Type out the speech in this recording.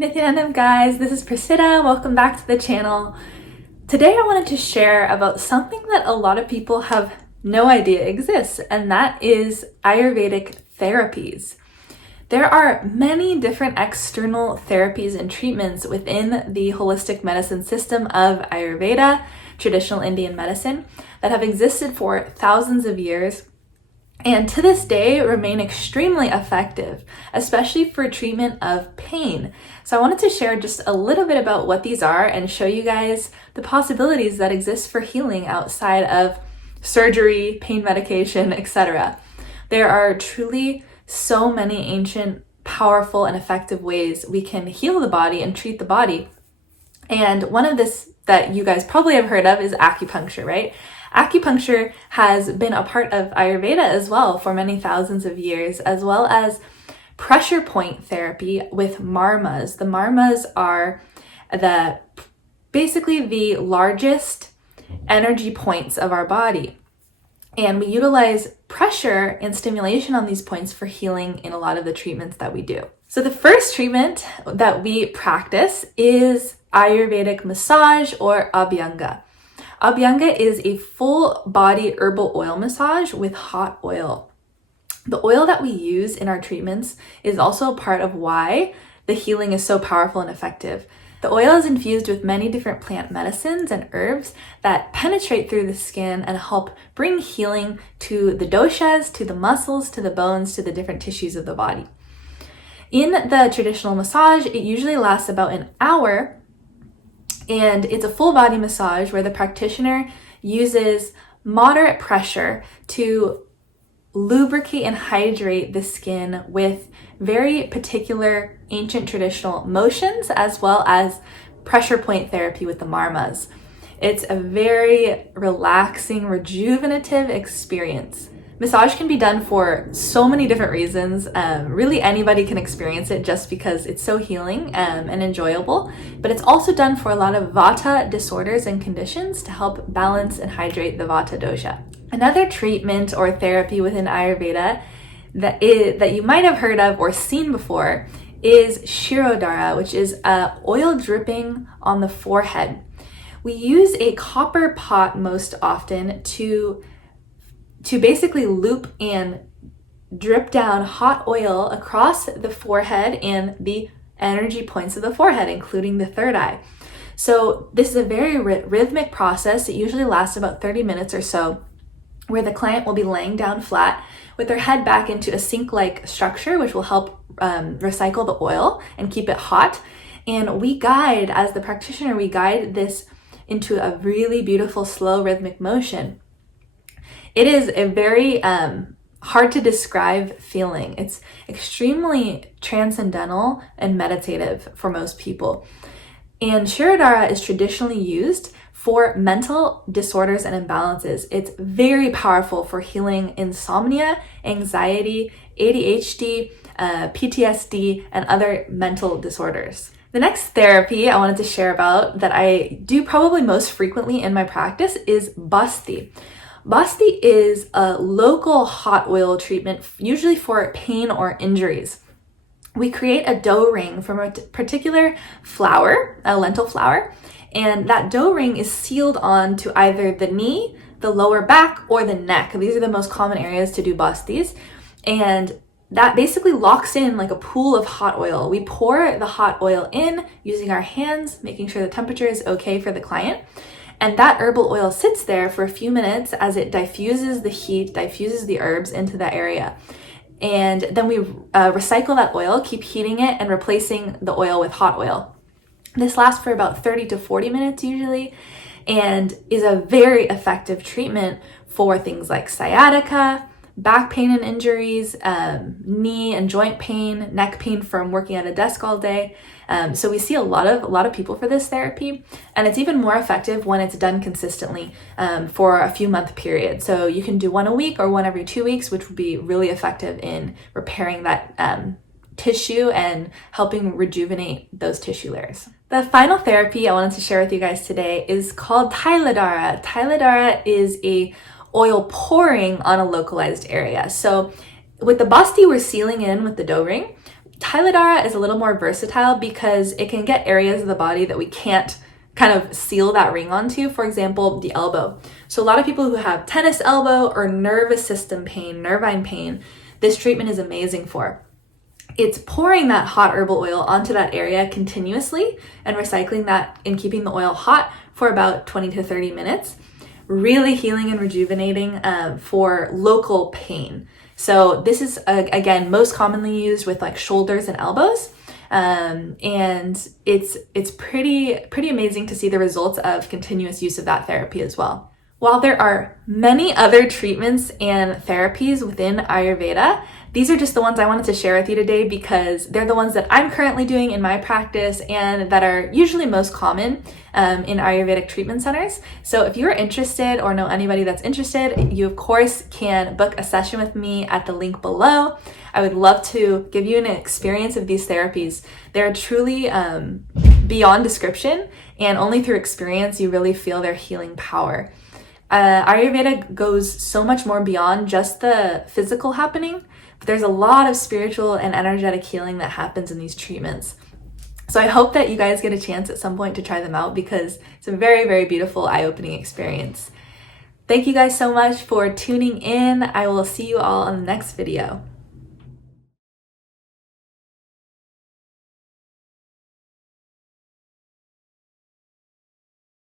Nithyanandam guys, this is Prasiddha. Welcome back to the channel. Today I wanted to share about something that a lot of people have no idea exists, and that is Ayurvedic therapies. There are many different external therapies and treatments within the holistic medicine system of Ayurveda, traditional Indian medicine, that have existed for thousands of years and to this day remain extremely effective, especially for treatment of pain. So I wanted to share just a little bit about what these are and show you guys the possibilities that exist for healing outside of surgery, pain medication, etc. There are truly so many ancient, powerful, and effective ways we can heal the body and treat the body. And one of this that you guys probably have heard of is acupuncture, right? Acupuncture has been a part of Ayurveda as well for many thousands of years, as well as pressure point therapy with marmas. The marmas are basically the largest energy points of our body. And we utilize pressure and stimulation on these points for healing in a lot of the treatments that we do. So the first treatment that we practice is Ayurvedic massage or Abhyanga. Abhyanga is a full body herbal oil massage with hot oil. The oil that we use in our treatments is also a part of why the healing is so powerful and effective. The oil is infused with many different plant medicines and herbs that penetrate through the skin and help bring healing to the doshas, to the muscles, to the bones, to the different tissues of the body. In the traditional massage, it usually lasts about an hour, and it's a full body massage where the practitioner uses moderate pressure to lubricate and hydrate the skin with very particular ancient traditional motions, as well as pressure point therapy with the marmas. It's a very relaxing, rejuvenative experience. Massage can be done for so many different reasons. Really anybody can experience it just because it's so healing and enjoyable, but it's also done for a lot of vata disorders and conditions to help balance and hydrate the vata dosha. Another treatment or therapy within Ayurveda that you might have heard of or seen before is Shirodhara, which is oil dripping on the forehead. We use a copper pot most often to basically loop and drip down hot oil across the forehead and the energy points of the forehead, including the third eye. So this is a very rhythmic process. It usually lasts about 30 minutes or so, where the client will be laying down flat with their head back into a sink-like structure, which will help recycle the oil and keep it hot. And as the practitioner, we guide this into a really beautiful, slow, rhythmic motion. It is a very hard to describe feeling. It's extremely transcendental and meditative for most people. And Shirodhara is traditionally used for mental disorders and imbalances. It's very powerful for healing insomnia, anxiety, ADHD, PTSD, and other mental disorders. The next therapy I wanted to share about that I do probably most frequently in my practice is Basti. Basti is a local hot oil treatment, usually for pain or injuries. We create a dough ring from a particular flour, a lentil flour, and that dough ring is sealed onto either the knee, the lower back, or the neck. These are the most common areas to do Bastis. And that basically locks in like a pool of hot oil. We pour the hot oil in using our hands, making sure the temperature is okay for the client. And that herbal oil sits there for a few minutes as it diffuses the heat, diffuses the herbs into that area. And then we recycle that oil, keep heating it and replacing the oil with hot oil. This lasts for about 30 to 40 minutes usually, and is a very effective treatment for things like sciatica, back pain and injuries, knee and joint pain, neck pain from working at a desk all day. So we see a lot of people for this therapy, and it's even more effective when it's done consistently for a few month period. So you can do one a week or one every 2 weeks, which would be really effective in repairing that tissue and helping rejuvenate those tissue layers. The final therapy I wanted to share with you guys today is called Tylodara. Tylodara is a oil pouring on a localized area. So with the Basti, we're sealing in with the dough ring. Tylodara is a little more versatile because it can get areas of the body that we can't kind of seal that ring onto, for example, the elbow. So a lot of people who have tennis elbow or nervous system pain, nervine pain, this treatment is amazing for. It's pouring that hot herbal oil onto that area continuously and recycling that and keeping the oil hot for about 20 to 30 minutes, really healing and rejuvenating for local pain. So this is, again, most commonly used with like shoulders and elbows. And it's pretty amazing to see the results of continuous use of that therapy as well. While there are many other treatments and therapies within Ayurveda, these are just the ones I wanted to share with you today because they're the ones that I'm currently doing in my practice and that are usually most common in Ayurvedic treatment centers. So if you're interested or know anybody that's interested, you of course can book a session with me at the link below. I would love to give you an experience of these therapies. They're truly beyond description, and only through experience you really feel their healing power. Ayurveda goes so much more beyond just the physical happening, but there's a lot of spiritual and energetic healing that happens in these treatments. So I hope that you guys get a chance at some point to try them out because it's a very, very beautiful, eye-opening experience. Thank you guys so much for tuning in. I will see you all on the next video.